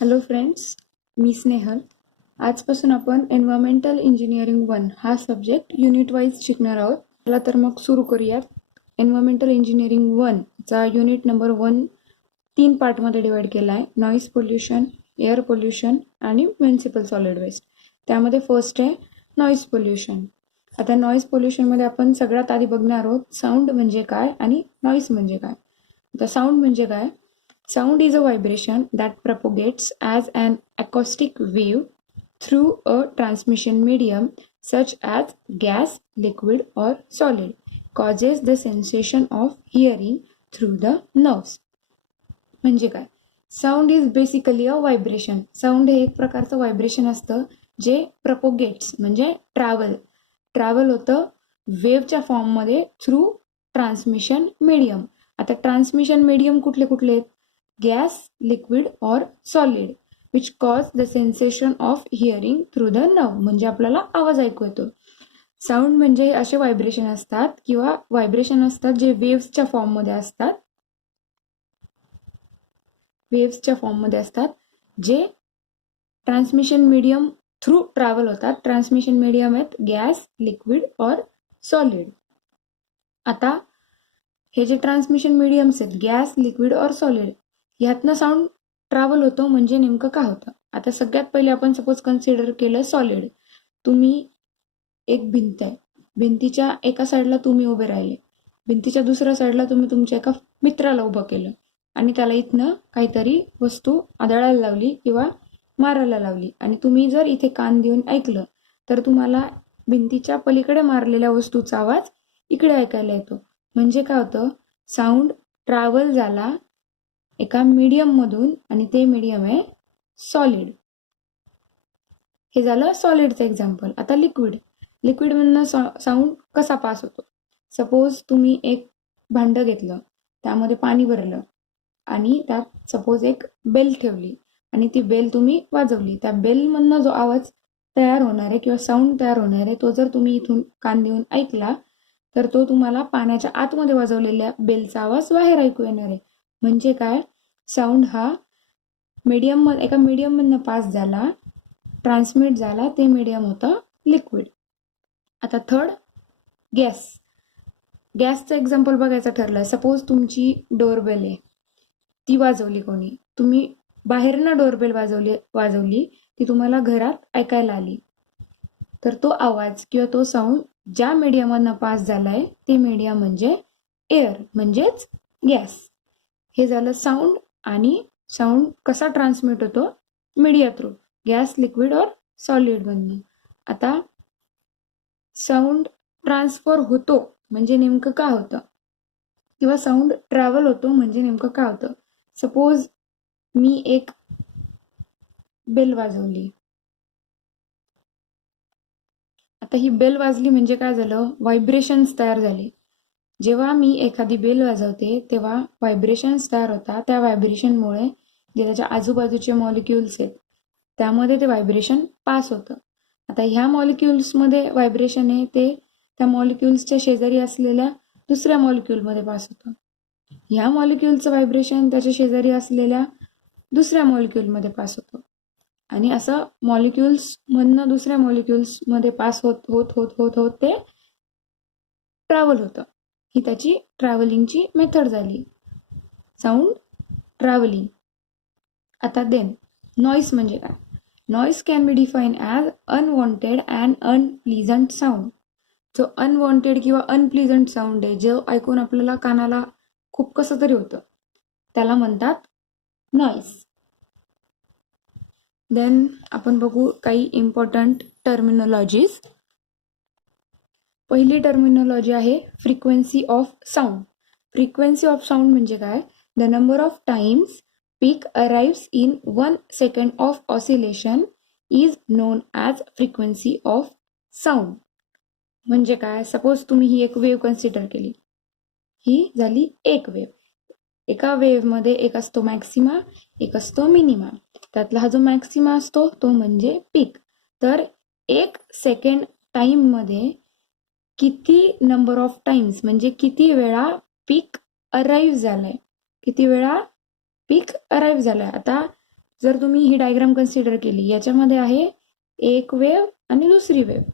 Hello friends, मी स्नेहल. आजपासून आपण environmental engineering 1 हा सब्जेक्ट युनिट वाईज शिकणार आहोत. चला तर मग सुरू करूयात. एन्व्हायरमेंटल इंजिनिअरिंग 1 चा युनिट नंबर 1 3 पार्टमध्ये डिवाइड केला आहे. नॉईज पोल्युशन, एअर पोल्युशन आणि म्युनिसिपल सॉलिड वेस्ट. त्यामध्ये फर्स्ट आहे नॉईज पोल्युशन. आता नॉईज पोल्युशनमध्ये आपण सगळ्यात आधी बघणार आहोत साऊंड म्हणजे काय आणि नॉईज म्हणजे काय. आता साऊंड म्हणजे काय? Sound is a vibration that propagates as an acoustic wave through a transmission medium such as gas, liquid, or solid, causes the sensation of hearing through the nerves. म्हणजे काय? Sound is basically a vibration. Sound हे एक प्रकारचं vibration असतं जे प्रपोगेट्स म्हणजे travel होतं वेव्हच्या फॉर्ममध्ये थ्रू ट्रान्समिशन मीडियम. आता ट्रान्समिशन मीडियम कुठले कुठले आहेत? गॅस, लिक्विड और solid, which cause the sensation of hearing through the nerve. म्हणजे आपल्याला आवाज ऐकू येतो. साऊंड म्हणजे असे व्हायब्रेशन असतात किंवा व्हायब्रेशन असतात जे वेव्सच्या फॉर्ममध्ये असतात. जे ट्रान्समिशन मीडियम थ्रू ट्रॅव्हल होतात. ट्रान्समिशन मीडियम आहेत गॅस, लिक्विड और सॉलिड. आता हे जे ट्रान्समिशन मीडियम्स आहेत गॅस, लिक्विड और सॉलिड, ह्यातनं साऊंड ट्रॅव्हल होतो. म्हणजे नेमकं काय होतं? आता सगळ्यात पहिले आपण सपोज कन्सिडर केलं सॉलिड. तुम्ही एक भिंत आहे, भिंतीच्या एका साईडला तुम्ही उभे राहिले, भिंतीच्या दुसऱ्या साईडला तुम्ही तुमच्या एका मित्राला उभं केलं आणि त्याला इथनं काहीतरी वस्तू आदळायला लावली किंवा मारायला लावली आणि तुम्ही जर इथे कान देऊन ऐकलं तर तुम्हाला भिंतीच्या पलीकडे मारलेल्या वस्तूचा आवाज इकडे ऐकायला येतो. म्हणजे काय होतं? साऊंड ट्रॅव्हल झाला एका मीडियम मधून आणि ते मीडियम आहे सॉलिड. हे झालं सॉलिडचं एक्झाम्पल. आता लिक्विड मधनं साऊंड कसा पास होतो? सपोज तुम्ही एक भांड घेतलं, त्यामध्ये पाणी भरलं आणि त्यात सपोज एक बेल ठेवली आणि ती बेल तुम्ही वाजवली. त्या बेलमधनं जो आवाज तयार होणार आहे किंवा साऊंड तयार होणार आहे तो जर तुम्ही इथून कान देऊन ऐकला तर तो तुम्हाला पाण्याच्या आतमध्ये वाजवलेल्या बेलचा आवाज बाहेर ऐकू येणार आहे. म्हणजे काय? साऊंड हा एका मीडियम मधनं पास झाला, ट्रान्समिट झाला, ते मीडियम होतं लिक्विड. आता थर्ड गॅसचं एक्झाम्पल बघायचं ठरलं. सपोज तुमची डोरबेल आहे, ती वाजवली कोणी, तुम्ही बाहेरनं डोरबेल वाजवली ती तुम्हाला घरात ऐकायला आली, तर तो आवाज किंवा तो साऊंड ज्या मीडियममधनं पास झालाय ते मीडियम म्हणजे एअर म्हणजेच गॅस. हे झालं साऊंड. आणि साऊंड कसा ट्रान्समिट होतो? मीडिया थ्रू, गॅस, लिक्विड और सॉलिड मधनं. आता साऊंड ट्रान्सफर होतो म्हणजे नेमकं काय होतं? किंवा साऊंड ट्रॅव्हल होतो म्हणजे नेमकं काय होतं? सपोज मी एक बेल वाजवली. आता ही बेल वाजली म्हणजे काय झालं? व्हायब्रेशन्स तयार झाले. जेव्हा मी एखादी बेल वाजवते तेव्हा व्हायब्रेशन्स तयार होतात. त्या व्हायब्रेशनमुळे जे त्याच्या आजूबाजूचे मॉलिक्युल्स आहेत त्यामध्ये ते व्हायब्रेशन पास होतं. आता ह्या मॉलिक्युल्समध्ये व्हायब्रेशन आहे ते त्या मॉलिक्युल्सच्या शेजारी असलेल्या दुसऱ्या मॉलिक्युलमध्ये पास होतं. ह्या मॉलिक्युलचं व्हायब्रेशन त्याच्या शेजारी असलेल्या दुसऱ्या मॉलिक्युलमध्ये पास होतं. आणि असं मॉलिक्युल्स मधनं दुसऱ्या मॉलिक्युल्समध्ये पास होत होत होत होत होत ते ट्रॅव्हल होतं. ही त्याची ट्रॅव्हलिंगची मेथड झाली, साऊंड ट्रॅव्हलिंग. आता नॉईस म्हणजे काय? Noise can be define as unwanted and unpleasant sound. जो अनवॉन्टेड किंवा अनप्लीझंट साऊंड आहे, जो ऐकून आपल्याला कानाला खूप कसं तरी होतं, त्याला म्हणतात नॉईस. देन आपण बघू काही इम्पॉर्टंट टर्मिनॉलॉजीज. पहिली टर्मिनॉलॉजी आहे frequency of sound. Frequency of sound म्हणजे काय? The number of times peak arrives in 1 second of oscillation is known as frequency of sound. म्हणजे काय? सपोज तुम्ही ही एक वेव्ह कन्सिडर केली, ही झाली एक वेव्ह. एका वेव्हमध्ये एक असतो मॅक्सिमा, एक असतो मिनिमा. त्यातला हा जो मॅक्सिमा असतो तो म्हणजे पीक. तर 1 सेकंड टाइममध्ये किती नंबर ऑफ टाइम्स म्हणजे किती वेळा पीक अराईव्ह झालाय, किती वेळा पीक अराईव्ह झालाय. आता जर तुम्ही ही डायग्राम कन्सिडर केली, याच्यामध्ये आहे एक वेव्ह आणि दुसरी वेव्ह,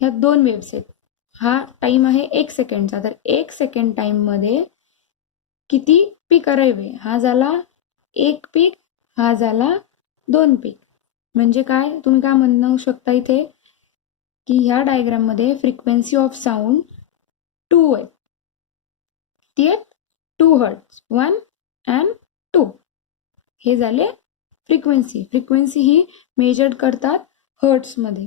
ह्या दोन वेव्स आहेत. हा टाइम आहे 1 सेकंडचा. तर 1 सेकंड टाइम मध्ये किती पीक अराईव्ह आहे? हा झाला 1 पीक, हा झाला 2 पीक. म्हणजे काय, तुम्ही काय म्हणू शकता इथे की ह्या डायग्राम मध्ये फ्रिक्वेन्सी ऑफ साऊंड 2 आहे. ती आहेत 2 हर्ट्ज, 1 अँड 2. हे झाले फ्रिक्वेन्सी. फ्रिक्वेन्सी ही मेजर्ड करतात हर्ट्समध्ये.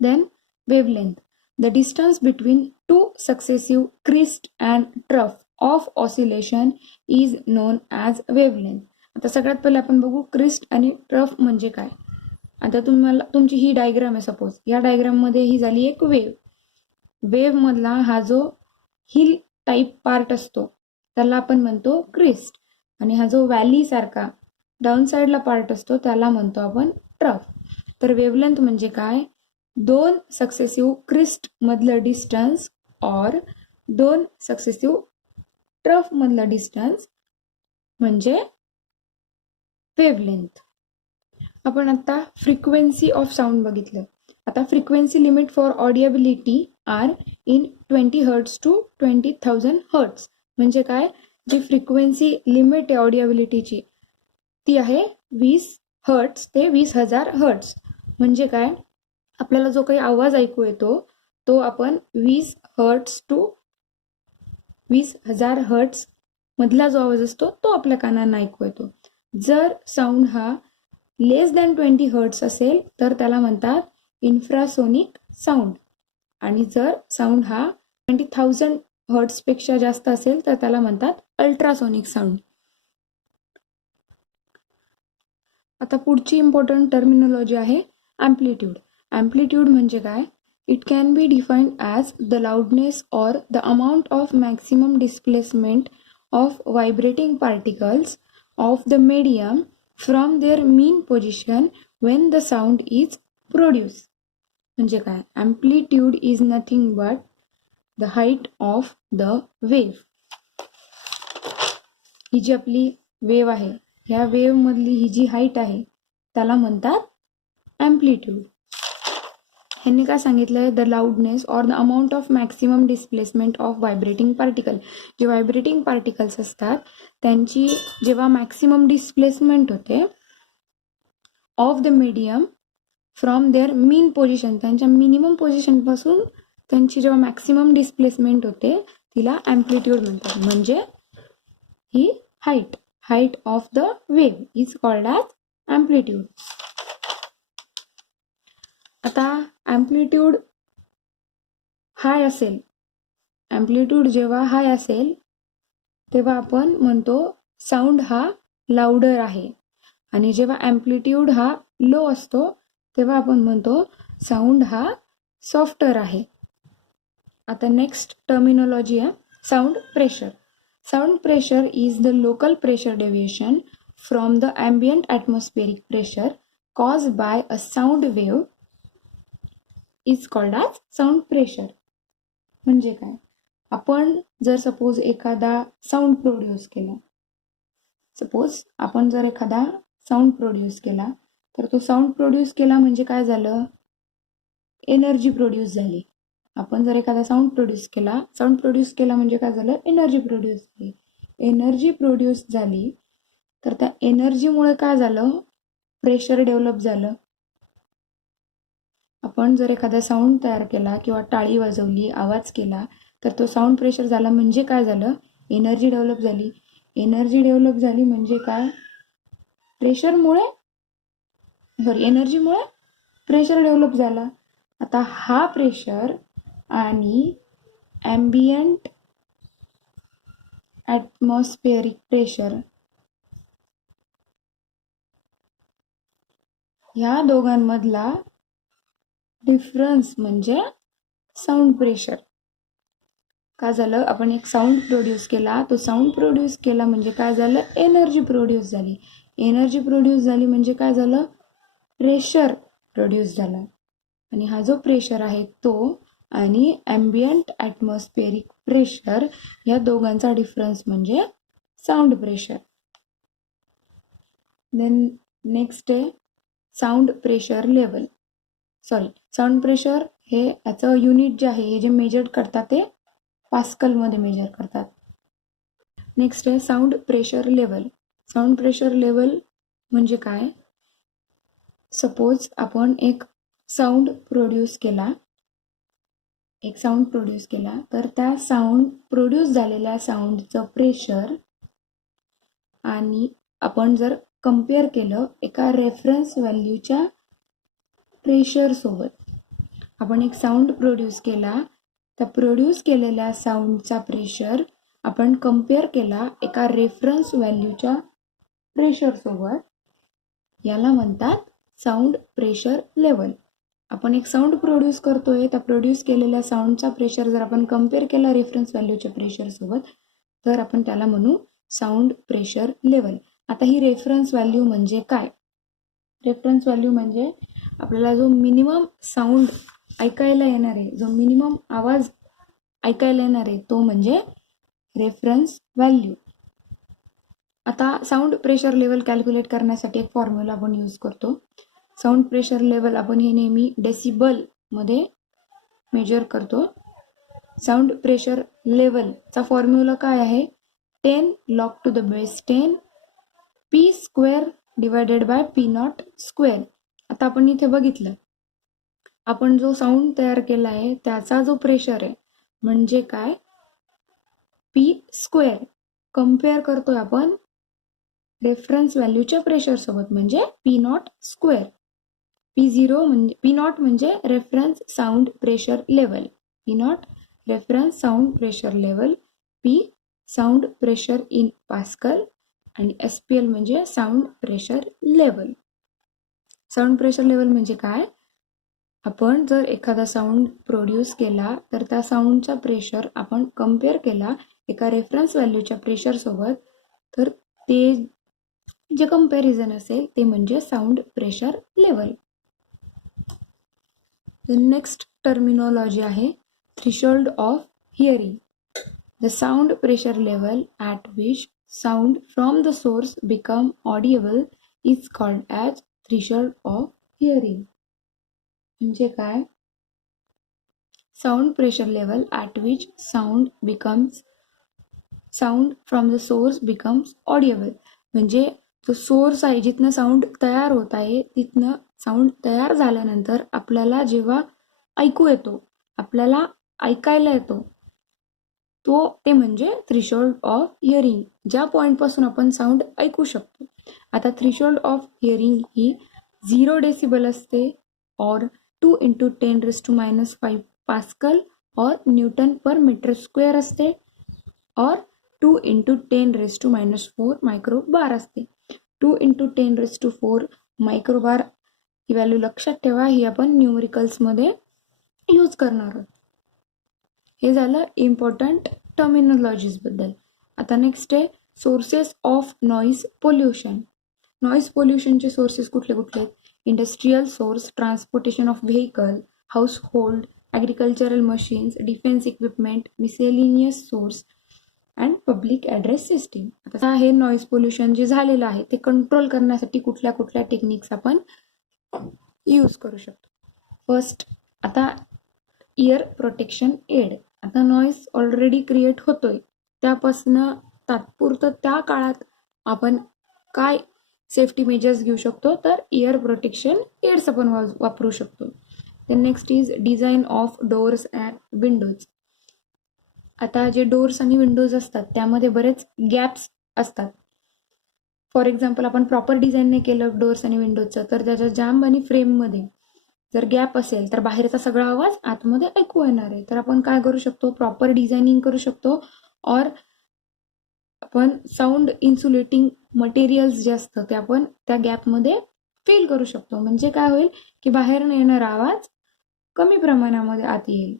Then wavelength, the distance between two successive crest and trough of oscillation is known as wavelength. आता सगळ्यात पहिले आपण बघू क्रिस्ट आणि ट्रफ म्हणजे काय. आता तुम्हाला तुमची ही डायग्राम आहे सपोज, या डायग्राम मध्ये ही झाली एक वेव्ह. वेव्ह मधला हा जो हिल टाईप पार्ट असतो त्याला आपण म्हणतो क्रिस्ट, आणि हा जो व्हॅली सारखा डाऊन साइडला पार्ट असतो त्याला म्हणतो आपण ट्रफ. तर वेवलेंथ म्हणजे काय, 2 सक्सेसिव्ह क्रिस्ट मधलं डिस्टन्स और 2 सक्सेसिव्ह ट्रफ मधला डिस्टन्स म्हणजे वेवलेंथ. आपण आता फ्रिक्वेन्सी ऑफ साऊंड बघितलं. आता frequency limit for audibility are in 20 hertz to 20,000 hertz. म्हणजे काय, जी फ्रिक्वेन्सी लिमिट आहे ऑडिएबिलिटीची ती आहे 20 हर्ट्स ते 20,000 हर्ट्स. म्हणजे काय, आपल्याला जो काही आवाज ऐकू येतो तो आपण 20 हर्ट्स टू 20,000 हर्ट्स मधला जो आवाज असतो तो आपल्या कानांना ऐकू येतो. जर साऊंड हा लेस दॅन 20 हर्ट्स असेल तर त्याला म्हणतात इन्फ्रासोनिक साऊंड, आणि जर साऊंड हा 20,000 हर्ट्सपेक्षा जास्त असेल तर त्याला म्हणतात अल्ट्रासोनिक साऊंड. आता पुढची इम्पॉर्टंट टर्मिनॉलॉजी आहे ॲम्प्लिट्यूड. ॲम्प्लिट्यूड म्हणजे काय, it can be defined as the loudness or the amount of maximum displacement of vibrating particles of the medium from their mean position when the sound is produce. म्हणजे काय, amplitude is nothing but the height of the wave. ही जी आपली wave आहे, ह्या wave मधली ही जी height आहे त्याला म्हणतात ॲम्प्लिट्यूड. ह्यांनी काय सांगितलंय, the loudness or the amount of maximum displacement of vibrating particle. जे व्हायब्रेटिंग पार्टिकल्स असतात त्यांची जेव्हा मॅक्सिमम डिस्प्लेसमेंट होते of the medium from their mean position, त्यांच्या मिनिमम पोझिशन पासून त्यांची जेव्हा मॅक्सिमम डिस्प्लेसमेंट होते तिला ॲम्प्लिट्यूड म्हणतात. म्हणजे ही height of the wave is called as amplitude. आता ॲम्प्लिट्यूड हाय असेल, ॲम्प्लिट्यूड जेव्हा हाय असेल तेव्हा आपण म्हणतो साऊंड हा लाऊडर आहे, आणि जेव्हा ॲम्प्लिट्यूड हा लो असतो तेव्हा आपण म्हणतो साऊंड हा सॉफ्टर आहे. आता नेक्स्ट टर्मिनॉलॉजी आहे sound pressure. Sound pressure is the local pressure deviation from the ambient atmospheric pressure caused by a sound wave is called as sound pressure. म्हणजे काय, आपण जर सपोज एखादा साऊंड प्रोड्यूस केला, तर तो साऊंड प्रोड्यूस केला म्हणजे काय झालं, एनर्जी प्रोड्यूस झाली. आपण जर एखादा साऊंड प्रोड्यूस केला म्हणजे काय झालं, एनर्जी प्रोड्यूस झाली. एनर्जी प्रोड्यूस झाली तर त्या एनर्जीमुळे काय झालं, प्रेशर डेव्हलप झालं. आपण जर एखादा साऊंड तयार केला किंवा टाळी वाजवली, आवाज केला, तर तो साऊंड प्रेशर झाला म्हणजे काय झालं, एनर्जी डेव्हलप झाली. एनर्जी डेव्हलप झाली म्हणजे काय, एनर्जीमुळे प्रेशर डेव्हलप झाला. आता हा प्रेशर आणि ॲम्बियंट ॲटमॉस्फेरिक प्रेशर ह्या दोघांमधला डिफरन्स म्हणजे साऊंड प्रेशर. काय झालं, आपण एक साऊंड प्रोड्यूस केला, तो साऊंड प्रोड्यूस केला म्हणजे काय झालं, एनर्जी प्रोड्यूस झाली. एनर्जी प्रोड्यूस झाली म्हणजे काय झालं, प्रेशर प्रोड्यूस झालं. आणि हा जो प्रेशर आहे तो आणि ॲम्बियंट ॲटमॉस्फेरिक प्रेशर या दोघांचा डिफरन्स म्हणजे साऊंड प्रेशर. देन नेक्स्ट आहे sound pressure level. Sound pressure हे याचं युनिट जे आहे, हे जे मेजर करतात ते पास्कलमध्ये मेजर करतात. नेक्स्ट आहे sound pressure level. Sound pressure level म्हणजे काय? सपोज आपण एक साऊंड प्रोड्यूस केला, तर त्या साऊंड प्रोड्यूस झालेल्या साऊंडचं प्रेशर आणि आपण जर कम्पेअर केलं एका रेफरन्स व्हॅल्यूच्या प्रेशर सोबत. आपण एक साऊंड प्रोड्यूस केला, त्या प्रोड्यूस केलेल्या साऊंडचा प्रेशर आपण कम्पेअर केला एका रेफरन्स व्हॅल्यूच्या प्रेशर सोबत, याला म्हणतात साऊंड प्रेशर लेवल. आपण एक साऊंड प्रोड्यूस करतोय, त्या प्रोड्यूस केलेल्या साऊंडचा प्रेशर जर आपण कम्पेअर केला रेफरन्स व्हॅल्यूच्या प्रेशर सोबत, तर आपण त्याला म्हणू साऊंड प्रेशर लेवल. आता ही रेफरन्स व्हॅल्यू म्हणजे काय? रेफरन्स व्हॅल्यू म्हणजे आपल्याला जो मिनिमम साऊंड ऐकायला येणार आहे, जो मिनिमम आवाज ऐकायला येणार आहे, तो म्हणजे रेफरन्स व्हॅल्यू. आता साऊंड प्रेशर लेवल कॅल्क्युलेट करण्यासाठी एक फॉर्म्युला आपण यूज करतो. साऊंड प्रेशर लेवल आपण हे नेहमी डेसिबलमध्ये मेजर करतो. साऊंड प्रेशर लेवलचा फॉर्म्युला काय आहे? 10 log to the base 10 p square divided by p not square. आता आपण इथे बघितलं, आपण जो साऊंड तयार केला आहे त्याचा जो प्रेशर आहे म्हणजे काय? p square. कम्पेअर करतोय आपण रेफरन्स व्हॅल्यूच्या प्रेशर सोबत म्हणजे p नॉट स्क्वेअर. p0 म्हणजे p नॉट म्हणजे reference sound pressure level, p not reference sound pressure level, p sound pressure in pascal आणि SPL म्हणजे sound pressure level. Sound pressure level म्हणजे काय? आपण जर एखादा साऊंड प्रोड्यूस केला तर त्या साऊंडचा प्रेशर आपण कम्पेअर केला एका रेफरन्स व्हॅल्यूच्या प्रेशर सोबत, तर ते जे कम्पॅरिझन असेल ते म्हणजे sound pressure level. Next terminology आहे threshold of hearing. The sound pressure level at which sound from the source become audible is called as threshold of hearing. म्हणजे काय? Sound pressure level at which sound from the source becomes audible. म्हणजे जो source आहे, जिथनं sound तयार होत आहे, तिथनं sound तयार झाल्यानंतर आपल्याला जेव्हा ऐकू येतो, आपल्याला ऐकायला येतो, ते म्हणजे थ्रेशोल्ड ऑफ हिअरिंग. ज्या पॉईंटपासून आपण साऊंड ऐकू शकतो. आता threshold of hearing he 0 decibel असते, और 2 × 10⁻⁵ पास्कल और न्यूटन पर मीटर स्क्वेअर असते, और 2 × 10⁻⁴ मायक्रोबार असते. 2 × 10⁴ मायक्रोबार ही व्हॅल्यू लक्षात ठेवा, ही आपण न्यूमरिकल्समध्ये यूज करणार आहोत. हे झालं इम्पॉर्टंट टर्मिनॉलॉजीज बद्दल. आता नेक्स्ट आहे sources of noise pollution. Noise पोल्युशनचे सोर्सेस कुठले कुठले आहेत? Industrial source, transportation of vehicle, household, agricultural machines, defence equipment, miscellaneous source and public address system. आता हे नॉईज पोल्युशन जे झालेलं आहे ते कंट्रोल करण्यासाठी कुठल्या कुठल्या टेक्निक्स आपण यूज करू शकतो? फर्स्ट, आता इयर प्रोटेक्शन एड. आता नॉईज ऑलरेडी क्रिएट होतोय, त्यापासनं तात्पुरतं त्या काळात आपण काय सेफ्टी मेजर्स घेऊ शकतो? तर इयर प्रोटेक्शन एड्स आपण वापरू शकतो. Then next is design of doors and windows. आता जे डोअर्स आणि विंडोज असतात त्यामध्ये बरेच गॅप्स असतात. फॉर एक्झाम्पल, आपण प्रॉपर डिझाईन नाही केलं डोअर्स आणि विंडोजचं, तर त्याच्या जांब आणि फ्रेममध्ये जर गॅप असेल तर बाहेरचा सगळा आवाज आतमध्ये ऐकू येणार आहे. तर आपण काय करू शकतो? प्रॉपर डिझायनिंग करू शकतो, और आपण साऊंड इन्सुलेटिंग मटेरियल्स जे असतं ते आपण त्या गॅपमध्ये फिल करू शकतो. म्हणजे काय होईल की बाहेर येणारा आवाज कमी प्रमाणामध्ये आत येईल.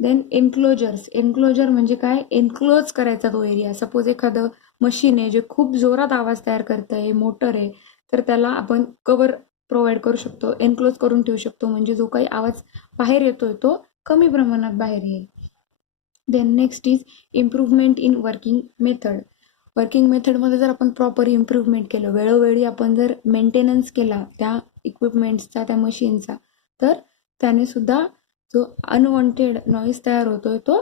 देन एन्क्लोजर्स. एन्क्लोजर म्हणजे काय? एन्क्लोज करायचा तो एरिया. सपोज एखादं मशीन आहे जे खूप जोरात आवाज तयार करतं आहे, मोटर आहे, तर त्याला आपण कवर प्रोव्हाइड करू शकतो, एन्क्लोज करून ठेवू शकतो, म्हणजे जो काही आवाज बाहेर येतोय तो कमी प्रमाणात बाहेर येईल. Then next is improvement in working method. Working मेथडमध्ये जर आपण प्रॉपर इम्प्रूव्हमेंट केलं, वेळोवेळी आपण जर मेंटेनन्स केला त्या इक्विपमेंट्सचा, त्या मशीनचा, तर त्याने सुद्धा जो अनवॉन्टेड नॉईज तयार होतोय तो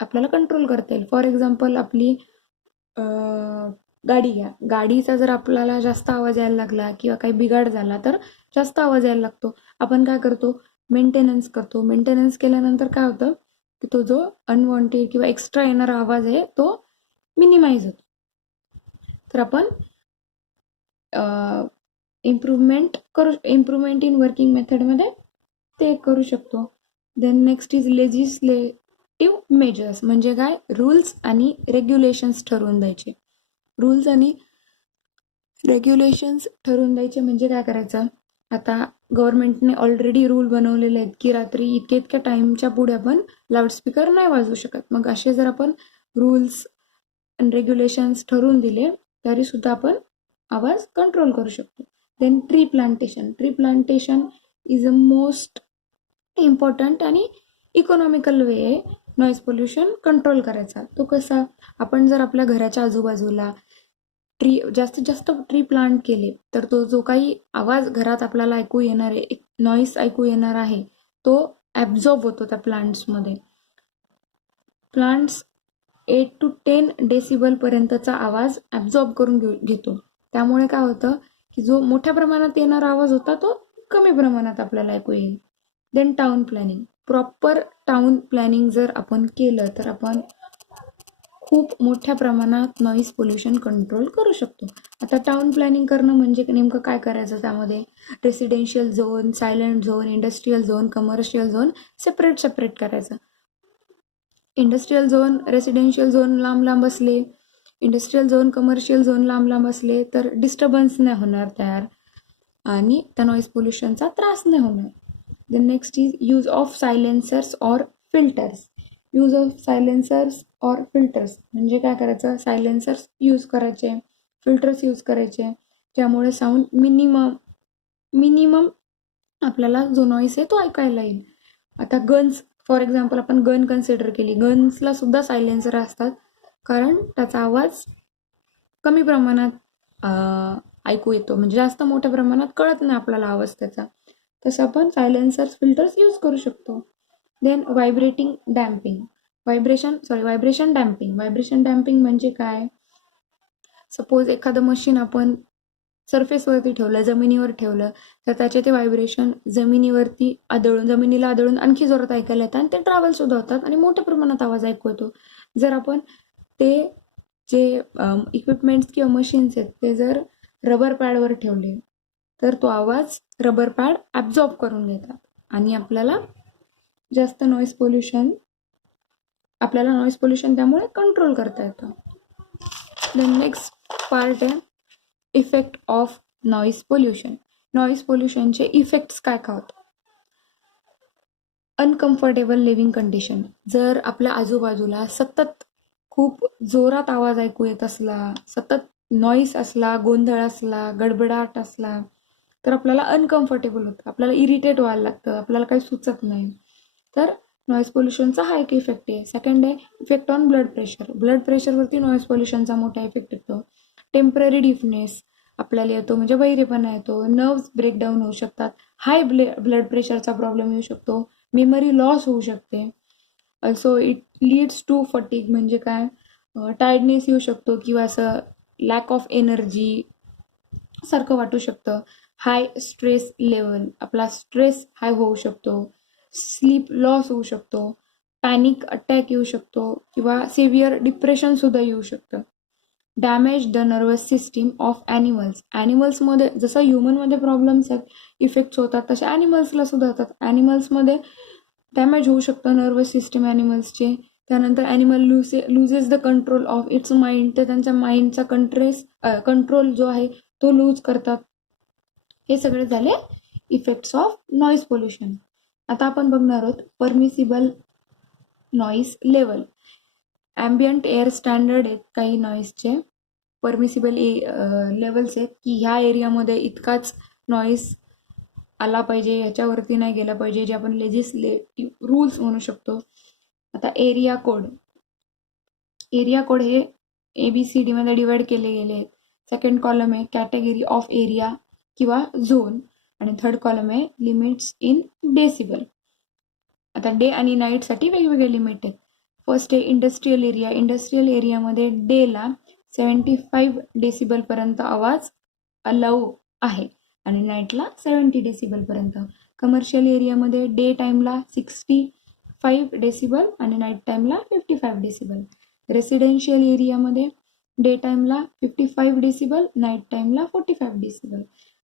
आपल्याला कंट्रोल करता येईल. फॉर एक्झाम्पल आपली गाडी घ्या, गाडीचा जर आपल्याला जास्त आवाज यायला लागला किंवा काही बिघाड झाला तर जास्त आवाज यायला लागतो. आपण काय करतो, मेंटेनन्स करतो. मेंटेनन्स केल्यानंतर काय होतं की तो जो अनवॉन्टेड किंवा एक्स्ट्रा येणारा आवाज आहे तो मिनिमाइज होतो. तर आपण इम्प्रूव्हमेंट इन वर्किंग मेथडमध्ये ते करू शकतो. Then next is legislative measures. म्हणजे काय, रूल्स आणि रेग्युलेशन्स ठरवून द्यायचे. रूल्स आणि रेग्युलेशन्स ठरवून द्यायचे म्हणजे काय करायचं, आता गव्हर्नमेंटने ऑलरेडी रूल बनवलेले आहेत की रात्री इतक्या इतक्या टाईमच्या पुढे आपण लाऊडस्पीकर नाही वाजवू शकत. मग असे जर आपण रूल्स आणि रेग्युलेशन्स ठरवून दिले तरी सुद्धा आपण आवाज कंट्रोल करू शकतो. Then tree plantation. Tree plantation is a most important आणि इकॉनॉमिकल वे आहे नॉईज पोल्युशन कंट्रोल करायचा. तो कसा, आपण जर आपल्या घराच्या आजूबाजूला जास्तीत जास्त ट्री प्लांट केले तर तो जो काही आवाज घरात आपल्याला ऐकू येणार आहे, एक नॉईस ऐकू येणार आहे, तो ॲब्झॉर्ब होतो त्या प्लांट्समध्ये. प्लांट्स 8 to 10 डेसिबल पर्यंतचा आवाज ॲब्झॉर्ब करून घेतो. त्यामुळे काय होतं की जो मोठ्या प्रमाणात येणारा आवाज होता तो कमी प्रमाणात आपल्याला ऐकू येईल. Then town planning. Proper town planning जर आपण केलं तर आपण खूप मोठ्या प्रमाणात नॉईज पोल्युशन कंट्रोल करू शकतो. आता टाउन प्लॅनिंग करणं म्हणजे नेमकं काय करायचं, त्यामध्ये residential zone, silent zone, industrial zone, commercial zone separate करायचं. इंडस्ट्रीयल झोन, रेसिडेन्शियल झोन लांब असले, इंडस्ट्रीयल झोन, कमर्शियल झोन लांब असले तर डिस्टर्बन्स नाही होणार तयार आणि त्या नॉईज पोल्युशनचा त्रास नाही होणार. The next is use of silencers or filters. Use of silencers or filters म्हणजे काय करायचं, सायलेन्सर्स यूज करायचे, फिल्टर्स यूज करायचे, ज्यामुळे साऊंड मिनिमम आपल्याला जो नॉईस आहे तो ऐकायला येईल. आता गन्स, फॉर एक्झाम्पल आपण गन कन्सिडर केली, गन्सला सुद्धा सायलेन्सर असतात कारण त्याचा आवाज कमी प्रमाणात ऐकू येतो, म्हणजे जास्त मोठ्या प्रमाणात कळत नाही आपल्याला आवाज त्याचा. तसं आपण सायलेन्सर्स, फिल्टर्स यूज करू शकतो. Then vibration damping. Vibration damping म्हणजे काय, सपोज एखादं मशीन आपण सरफेसवरती ठेवलं, जमिनीवर ठेवलं तर त्याचे ते व्हायब्रेशन जमिनीला आदळून आणखी जोरात ऐकायला येतात आणि ते ट्रॅव्हल सुद्धा होतात आणि मोठ्या प्रमाणात आवाज ऐकू येतो. जर आपण ते जे इक्विपमेंट्स किंवा मशीन्स आहेत ते जर रबर पॅडवर ठेवले तर तो आवाज रबर पॅड ॲब्झॉर्ब करून घेतात आणि आपल्याला नॉईज पोल्युशन त्यामुळे कंट्रोल करता येतं. द नेक्स्ट पार्ट आहे effect of noise pollution. Noise पोल्युशनचे इफेक्ट्स काय होतात. Uncomfortable living condition. जर आपल्या आजूबाजूला सतत खूप जोरात आवाज ऐकू येत असला, सतत नॉईस असला, गोंधळ असला, गडबडाट असला तर आपल्याला अनकम्फर्टेबल होतं, आपल्याला इरिटेट व्हायला लागतं, आपल्याला काही सुचत नाही. तर नॉईज पोल्युशनचा हा एक इफेक्ट आहे. सेकंड आहे effect on blood pressure. Blood प्रेशरवरती नॉईज पोल्युशनचा मोठा इफेक्ट येतो. टेम्पररी डिफनेस आपल्याला येतो, म्हणजे बहिरेपणा येतो, नर्व्स ब्रेकडाऊन होऊ शकतात, हाय ब्लड प्रेशरचा प्रॉब्लेम येऊ शकतो, मेमरी लॉस होऊ शकते. Also it leads to fatigue. म्हणजे काय, टायर्डनेस येऊ शकतो किंवा असं लॅक ऑफ एनर्जी सारखं वाटू शकतं. हाय स्ट्रेस लेवल, आपला स्ट्रेस हाय होऊ शकतो, स्लीप लॉस होऊ शकतो, पॅनिक अटॅक येऊ शकतो किंवा सिव्हिअर डिप्रेशन सुद्धा येऊ शकतं. Damage the nervous system of ॲनिमल्समध्ये जसं ह्युमनमध्ये प्रॉब्लेम्स आहेत, इफेक्ट्स होतात, तसे ॲनिमल्सला सुद्धा होतात. ॲनिमल्समध्ये डॅमेज होऊ शकतं नर्वस सिस्टीम ॲनिमल्सचे. त्यानंतर animal loses the control of its mind. तर त्यांच्या माइंडचा कंट्रोल जो आहे तो लूज करतात. हे सगळे झाले इफेक्ट्स ऑफ नॉईज पोल्युशन. आता आपण बघणार आहोत permissible noise level. Ambient air standard आहेत काही नॉईजचे, परमिसिबल लेवल्स आहेत की ह्या एरियामध्ये इतकाच नॉईज आला पाहिजे, ह्याच्यावरती नाही गेला पाहिजे, जे आपण लेजिस्लेटिव्ह रूल्स म्हणू शकतो. आता एरिया कोड हे ABCD मध्ये डिवाइड केले गेले आहेत. सेकंड कॉलम आहे कॅटेगरी ऑफ एरिया किंवा झोन आणि थर्ड कॉलम आहे लिमिट्स इन डेसिबल. आता डे आणि नाईटसाठी वेगवेगळे लिमिट आहेत. फर्स्ट आहे इंडस्ट्रियल एरिया. इंडस्ट्रियल एरियामध्ये डेला 75 डेसिबल पर्यंत आवाज अलाऊ आहे आणि नाईटला 70 डेसिबल पर्यंत. कमर्शियल एरियामध्ये डे टाइमला 65 डेसिबल आणि नाईट टाइमला 55 डेसिबल. रेसिडेन्शियल एरियामध्ये डे टाइमला 55 डेसिबल, नाईट टाइमला 45 डेसिबल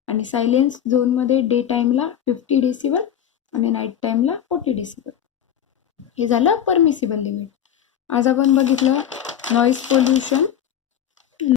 आणि सायलेन्स झोनमध्ये डे टाइमला 50 डेसिबल आणि नाईट टाइमला 40 डेसिबल. हे झालं परमिसिबल लिमिट. आज आपण बघितलं नॉईज पोल्युशन